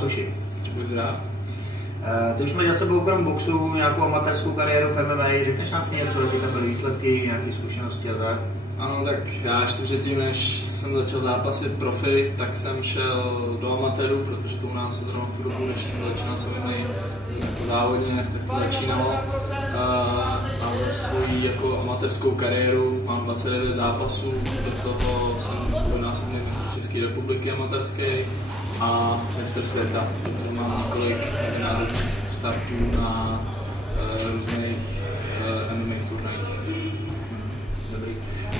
Bartoši. Buď zdrav. Ty už máš za sebou krom boxu nějakou amatérskou kariéru v MMA, řekneš nám něco, jaké tam byly výsledky, nějaké zkušenosti a tak? Ano, tak já ještě předtím, než jsem začal zápasit profi, tak jsem šel do amatéru, protože to u nás zrovna v tu dobu, než jsem začínal se jako závodně, tak to začínalo. Mám za svou jako amatérskou kariéru, mám 29 zápasů, do toho jsem dvojnásobný mistr České republiky amatérský a mistr světa. Takže mám několik mezinárodních startů na různých MMA turnajích.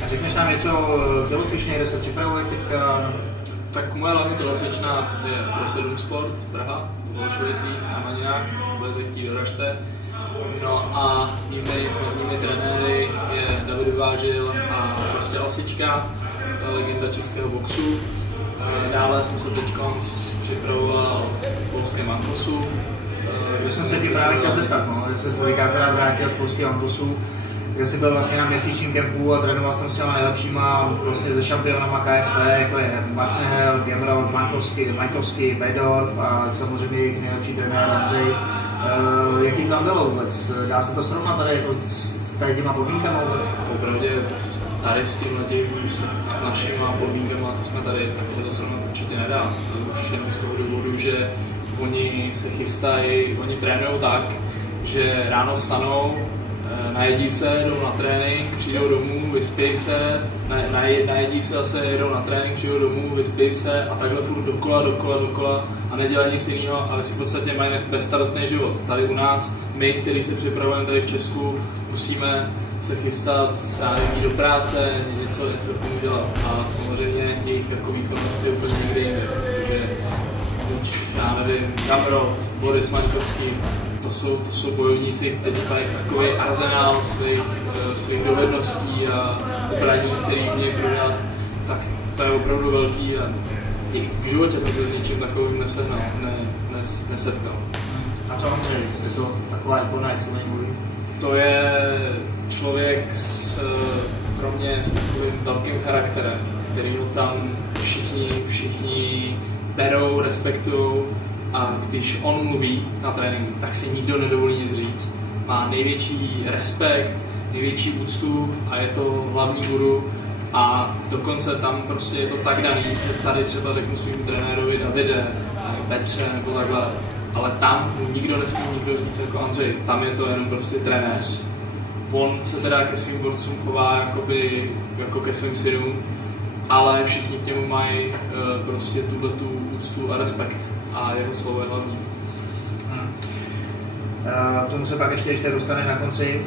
A řekneš nám něco tělocvičně, kde se připravuje teďka? Tak moje hlavní tělocvična je Pro 7 Sport Praha, v Holešovicích na Maninách, budete chtít doražte. No a mými trenéry je David Vyvážil a prostě Osička, legenda českého boxu. Dále jsem se teď připravoval v polském Antosu. Když jsem se ti právě chtěl zeptat, že se kolikrát vrátil z polského Antosu, kde jsi byl vlastně na měsíčním kempu a trénoval jsem s těma nejlepšíma vlastně ze šampionama KSV, jako je Marcel, Gemrod, Majkovský, Bedorf a samozřejmě jejich nejlepší trenér Andřej. Jaký tam bylo vůbec? Dá se to srovnat tady jako s těma podmínkama vůbec? Opravdu tady s tímhletím, s našimi podmínkama, co jsme tady, tak se to srovnat určitě nedá. Už jenom z toho důvodu, že oni se chystají, oni trénují tak, že ráno vstanou, najedí se, jdou na trénink, přijdou domů, vyspějí se, najedí se zase, jedou na trénink, přijdou domů, vyspějí se a takhle furt dokola a nedělají nic jiného, ale si v podstatě mají bezstarostný život. Tady u nás, my, kteří se připravujeme tady v Česku, musíme se chystat, jít do práce, něco k tomu dělat a samozřejmě jejich jako výkonnost je úplně někde jinde, protože já nevím, Gamrot, Boris Maňkovský, to jsou bojovníci, kteří mají takový arzenál svých dovedností a zbraní, který umějí prodat, tak to je opravdu velký a v životě jsem se s ničím takovým nesetkal. A co Andřej? Je to taková ikona, jak se o něj mluví? To je člověk pro mě s takovým velkým charakterem, který ho tam všichni berou, respektují. A když on mluví na tréninku, tak si nikdo nedovolí nic říct. Má největší respekt, největší úctu a je to hlavní guru. A dokonce tam prostě je to tak daný, že tady třeba řeknu svým trenérovi Davide, Petře nebo takhle, ale tam mu nikdo nesmí říct jako Andřej, tam je to jenom prostě trenér. On se teda ke svým borcům chová jako ke svým synům, ale všichni k němu mají prostě tuhletu úctu a respekt. A jeho slovo je hlavní. K tomu se pak ještě dostane na konci.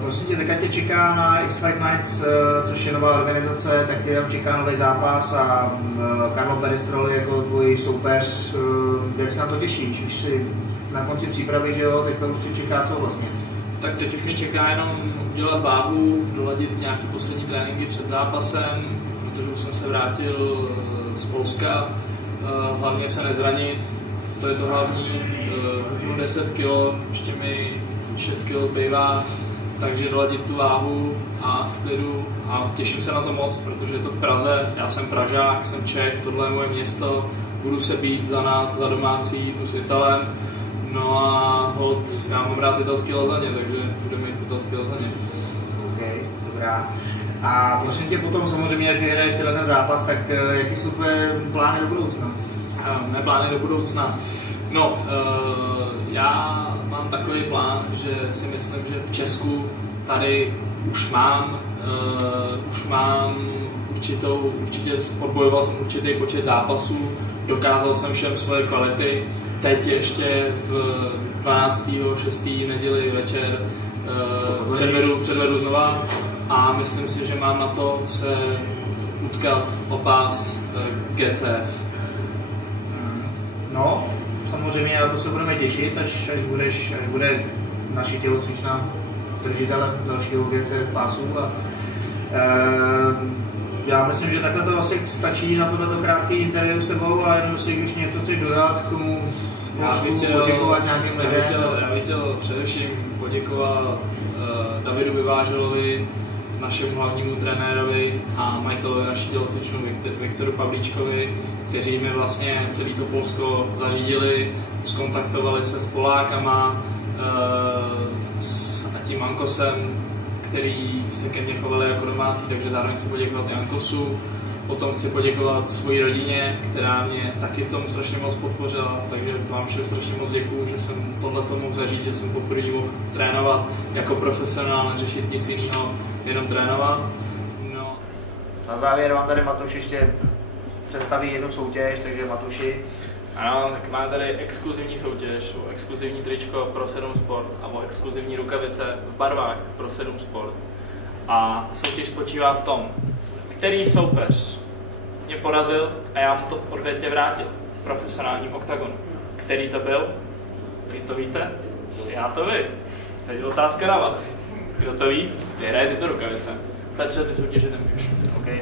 Prosím tě, teďka tě čeká na X-Fight Nights, což je nová organizace, tak tě tam čeká nový zápas a Karlo Peristroli jako tvůj soupeř. Jak se na to těšíš? Už si na konci přípravy, že jo, teďka už tě čeká co vlastně? Tak teď už mě čeká jenom udělat váhu, doladit nějaký poslední tréninky před zápasem, protože už jsem se vrátil z Polska. Hlavně se nezranit, to je to hlavní, 10 kg, ještě mi 6 kg zbývá, takže doladit tu váhu a v klidu a těším se na to moc, protože je to v Praze, já jsem Pražák, jsem Čech, tohle je moje město, budu se být za nás, za domácí, jdu s Italem, no a hod, já mám rád italské lazaně, takže budeme jíst italské lazaně. OK, dobrá. A prosím tě potom samozřejmě, až vyhraješ ten zápas, tak jaký jsou tvoje plány do budoucna? Mé plány do budoucna? No, já mám takový plán, že si myslím, že v Česku tady už mám určitě odbojoval jsem určitý počet zápasů, dokázal jsem všem svoje kvality, teď ještě v 12.6. neděli večer předvedu znova a myslím si, že mám na to se utkat o pás GCF. No, samozřejmě na to se budeme těšit, až bude naši tělocvična držitelem dalšího GCF pásu. Já myslím, že takhle to asi stačí na tohleto krátké interview s tebou a jenom si, když něco chceš dodat, k komu poděkovat nějakým lidem. Já bych chtěl především poděkovat Davidu Vyváželovi našemu hlavnímu trenérovi a majitelovi naší tělocvičny Viktoru Pavlíčkovi, kteří mi vlastně celé to Polsko zařídili, skontaktovali se s Polákama, s tím Ankosem, který se ke mně chovali jako domácí, takže zároveň chci poděkovat i Ankosu. Potom chci poděkovat svojí rodině, která mě taky v tom strašně moc podpořila, takže vám všem strašně moc děkuju, že jsem tohleto mohl zažít, že jsem poprvé mohl trénovat jako profesionál, neřešit nic jiného, jenom trénovat. No. Na závěr vám tady Matuš ještě představí jednu soutěž, takže Matuši. Ano, tak máme tady exkluzivní soutěž, o exkluzivní tričko pro 7 Sport a o exkluzivní rukavice v barvách pro 7 Sport. A soutěž spočívá v tom, který soupeř mě porazil a já mu to v odvětě vrátil v profesionálním oktagonu. Který to byl? Vy to víte? Já to vím. Teď otázka na vás. Kdo to ví? Vyhraje tyto rukavice. Petře, ty soutěže nemůžeš. Okay.